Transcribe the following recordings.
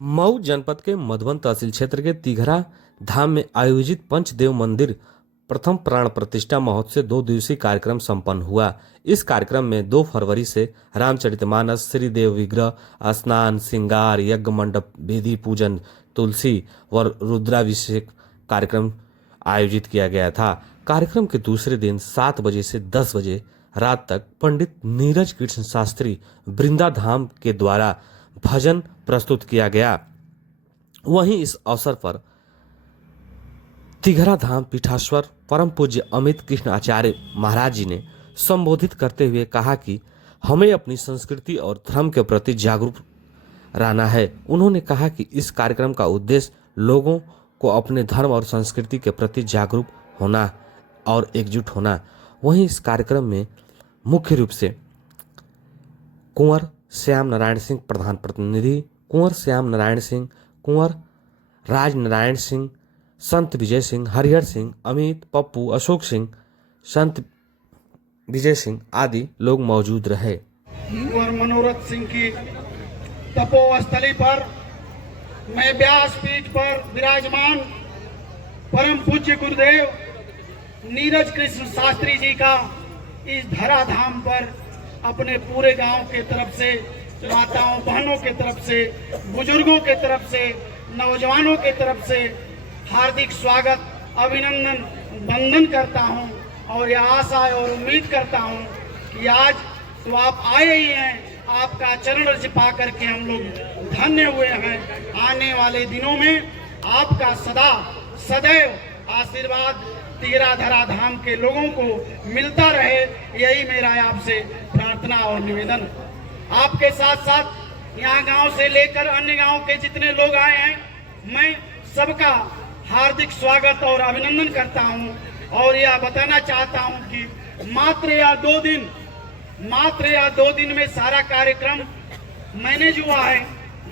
मऊ जनपद के मधुबन तहसील क्षेत्र के तिघरा धाम में आयोजित पंचदेव मंदिर प्रथम प्राण प्रतिष्ठा महोत्सव 2 दिवसीय कार्यक्रम संपन्न हुआ। इस कार्यक्रम में 2 फरवरी से रामचरितमानस, श्रीदेव विग्रह, स्नान, श्रृंगार, यज्ञ मंडप, विधि पूजन, तुलसी व रुद्राभिषेक कार्यक्रम आयोजित किया गया था। कार्यक्रम के दूसरे दिन 7 बजे से 10 बजे रात तक पंडित नीरज कृष्ण शास्त्री वृंदा धाम के द्वारा भजन प्रस्तुत किया गया। वहीं इस अवसर पर तिघरा धाम पीठाश्वर परम पूज्य अमित कृष्ण आचार्य महाराज जी ने संबोधित करते हुए कहा कि हमें अपनी संस्कृति और धर्म के प्रति जागरूक रहना है। उन्होंने कहा कि इस कार्यक्रम का उद्देश्य लोगों को अपने धर्म और संस्कृति के प्रति जागरूक होना और एकजुट होना। वहीं इस कार्यक्रम में मुख्य रूप से कुंवर श्याम नारायण सिंह प्रधान प्रतिनिधि, कुंवर श्याम नारायण सिंह, कुंवर राज नारायण सिंह, संत विजय सिंह, हरिहर सिंह, अमित, पप्पू, अशोक सिंह, संत विजय सिंह आदि लोग मौजूद रहे। कुंवर मनोरथ सिंह की तपोस्थली पर मैं व्यासपीठ पर विराजमान परम पूज्य गुरुदेव नीरज कृष्ण शास्त्री जी का इस धराधाम पर अपने पूरे गांव के तरफ से, माताओं बहनों के तरफ से, बुजुर्गों के तरफ से, नौजवानों के तरफ से हार्दिक स्वागत, अभिनंदन, वंदन करता हूं और यह आशा और उम्मीद करता हूं कि आज तो आप आए ही हैं, आपका चरण पा करके हम लोग धन्य हुए हैं। आने वाले दिनों में आपका सदा सदैव आशीर्वाद तिघरा धरा धाम के लोगों को मिलता रहे, यही मेरा आपसे प्रार्थना और निवेदन। आपके साथ साथ यहाँ गांव से लेकर अन्य गांव के जितने लोग आए हैं, मैं सबका हार्दिक स्वागत और अभिनंदन करता हूं और यह बताना चाहता हूं कि मात्र या दो दिन में सारा कार्यक्रम मैनेज हुआ है।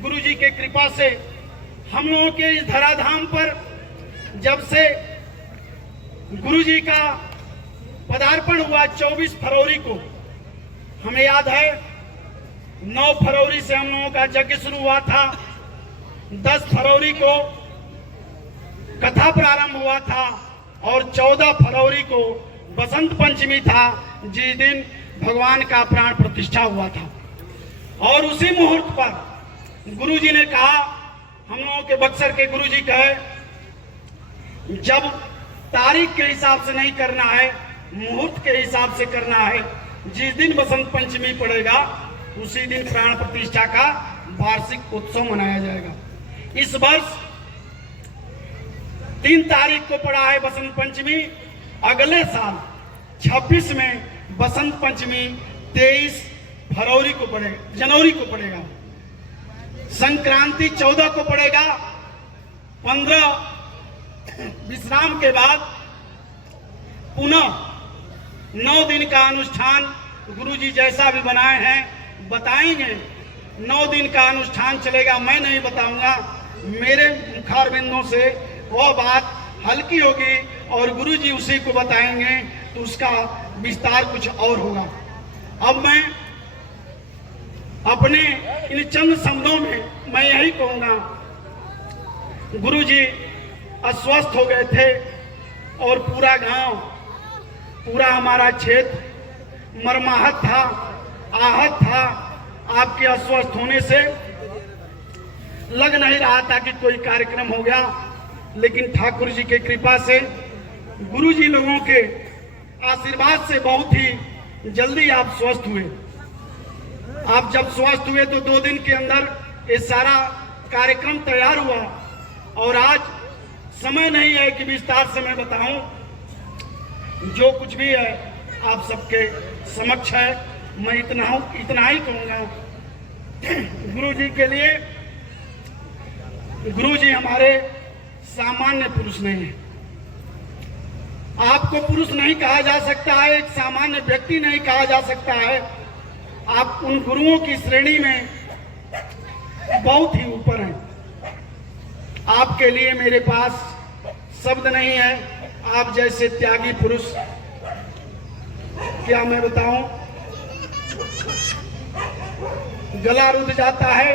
गुरुजी के कृपा से हम लोगों के इस धराधाम पर जब से गुरुजी का पदार्पण हुआ 24 फरवरी को, हमें याद है 9 फरवरी से हम लोगों का यज्ञ शुरू हुआ था, 10 फरवरी को कथा प्रारंभ हुआ था और 14 फरवरी को बसंत पंचमी था, जिस दिन भगवान का प्राण प्रतिष्ठा हुआ था। और उसी मुहूर्त पर गुरुजी ने कहा, हम लोगों के बक्सर के गुरुजी कहे, जब तारीख के हिसाब से नहीं करना है, मुहूर्त के हिसाब से करना है। जिस दिन बसंत पंचमी पड़ेगा उसी दिन प्राण प्रतिष्ठा का वार्षिक उत्सव मनाया जाएगा। इस वर्ष 3 तारीख को पड़ा है बसंत पंचमी, अगले साल 26 में बसंत पंचमी 23 जनवरी को पड़ेगा। संक्रांति 14 को पड़ेगा। 15 विश्राम के बाद पुनः 9 दिन का अनुष्ठान गुरुजी जैसा भी बनाए हैं बताएंगे। 9 दिन का अनुष्ठान चलेगा, मैं नहीं बताऊंगा, मेरे मुखारबिंदों से वह बात हल्की होगी और गुरुजी उसी को बताएंगे तो उसका विस्तार कुछ और होगा। अब मैं अपने इन चंद शब्दों में मैं यही कहूंगा, गुरुजी अस्वस्थ हो गए थे और पूरा गांव, पूरा हमारा क्षेत्र मर्माहत था, आहत था। आपके अस्वस्थ होने से लग नहीं रहा था कि कोई कार्यक्रम हो गया, लेकिन ठाकुर जी के कृपा से, गुरु जी लोगों के आशीर्वाद से बहुत ही जल्दी आप स्वस्थ हुए। आप जब स्वस्थ हुए तो 2 दिन के अंदर ये सारा कार्यक्रम तैयार हुआ और आज समय नहीं है कि विस्तार से मैं बताऊं। जो कुछ भी है आप सबके समक्ष है। मैं इतना ही कहूंगा, गुरुजी के लिए, गुरुजी हमारे सामान्य पुरुष नहीं है। आपको पुरुष नहीं कहा जा सकता है, एक सामान्य व्यक्ति नहीं कहा जा सकता है। आप उन गुरुओं की श्रेणी में बहुत ही ऊपर हैं। आपके लिए मेरे पास शब्द नहीं है। आप जैसे त्यागी पुरुष, क्या मैं बताऊं, गला रुध जाता है,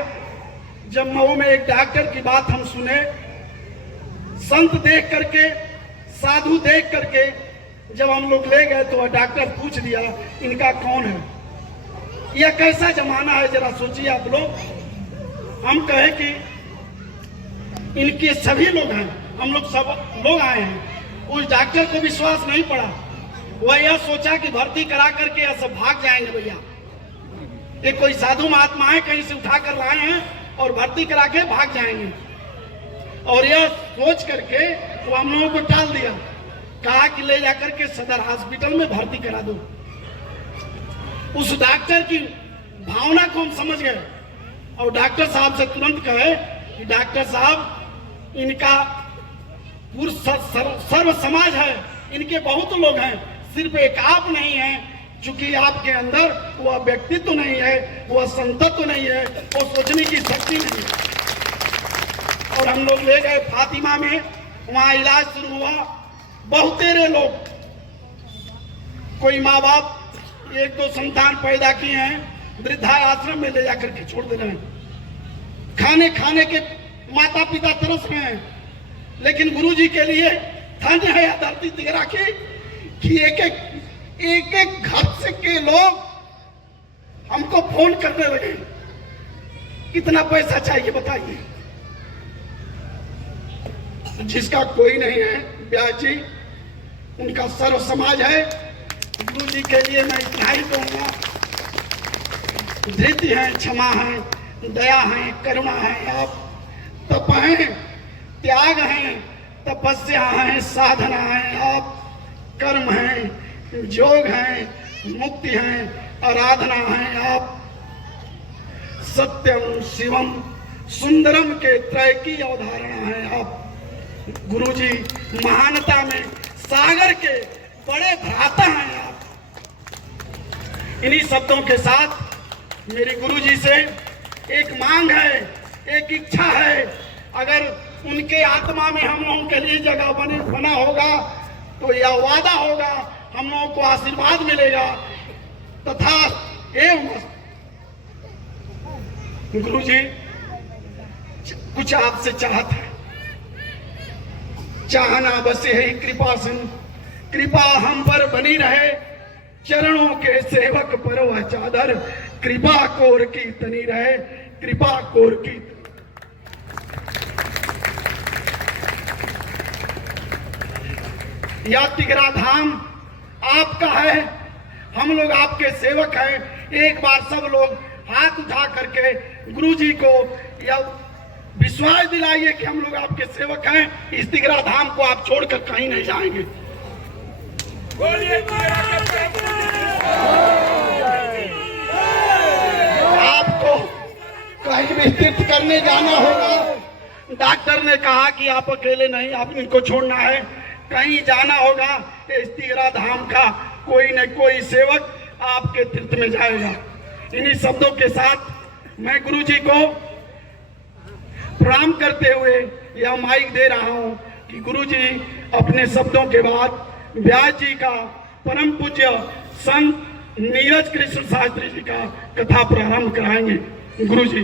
जब मऊ में एक डॉक्टर की बात हम सुने, संत देख करके, साधु देख करके जब हम लोग ले गए तो डॉक्टर पूछ दिया इनका कौन है। यह कैसा जमाना है जरा सोचिए आप लोग। हम कहे कि इनके सभी लोग हैं, हम लोग सब लोग आए हैं। उस डॉक्टर को विश्वास नहीं पड़ा, वह यह सोचा कि भर्ती करा करके यह सब भाग जाएंगे भैया, ये कोई साधु महात्मा है कहीं से उठा कर लाए हैं और भर्ती करा के भाग जाएंगे। और यह सोच करके वो हम लोगों को टाल दिया, कहा कि ले जाकर के सदर हॉस्पिटल में भर्ती करा दो। उस डॉक्टर की भावना को हम समझ गए और डॉक्टर साहब से तुरंत कहे कि डॉक्टर साहब इनका पूरा सर्व समाज है, इनके बहुत लोग हैं, सिर्फ एक आप नहीं है। चूंकि आपके अंदर वह व्यक्तित्व नहीं है, वह संतत्व नहीं है, वो सोचने की शक्ति नहीं है। और हम लोग ले गए फातिमा में, वहां इलाज शुरू हुआ। बहुतेरे लोग, कोई माँ बाप एक दो संतान पैदा किए हैं, वृद्धा आश्रम में ले जाकर के छोड़ दे रहे हैं। खाने के माता पिता तरस रहे हैं, लेकिन गुरु जी के लिए धन्य है धरती तिगरा की कि एक एक घर से के लोग हमको फोन करने लगे, कितना पैसा चाहिए बताइए। जिसका कोई नहीं है ब्यास जी, उनका सर्व समाज है। गुरु जी के लिए मैं इतना ही कहूँगा, धैर्य है, क्षमा है, दया है, करुणा है, आप तप हैं, त्याग है, तपस्या है, साधना है, आप कर्म है, योग है, मुक्ति है, आराधना है, आप सत्यम शिवम सुंदरम के त्रय की अवधारणा है। आप गुरु जी महानता में सागर के बड़े भ्राता हैं। आप इन्हीं शब्दों के साथ मेरी गुरु जी से एक मांग है, एक इच्छा है, अगर उनके आत्मा में हम लोगों के लिए जगह बना होगा तो यह वादा होगा, हम लोगों को आशीर्वाद मिलेगा तथा एवं। गुरु जी कुछ आपसे चाहत है, चाहना बस है कृपा सिंह, कृपा हम पर बनी रहे, चरणों के सेवक पर वह चादर, कृपा कोर की तनी रहे, कृपा कोर की। या तिगरा धाम आपका है, हम लोग आपके सेवक हैं। एक बार सब लोग हाथ उठा करके गुरु जी को या विश्वास दिलाइए कि हम लोग आपके सेवक हैं, इस तिगरा धाम को आप छोड़कर कहीं नहीं जाएंगे। आपको कहीं भी तीर्थ करने जाना होगा, डॉक्टर ने कहा कि आप अकेले नहीं, आप इनको छोड़ना है। कहीं जाना होगा तो इस तिगरा धाम का कोई न कोई सेवक आपके तीर्थ में जाएगा। इन्हीं शब्दों के साथ मैं गुरु जी को प्रणाम करते हुए यह माइक दे रहा हूं कि गुरु जी अपने शब्दों के बाद व्यास जी का, परम पूज्य संत नीरज कृष्ण शास्त्री जी का कथा प्रारंभ कराएंगे। गुरु जी।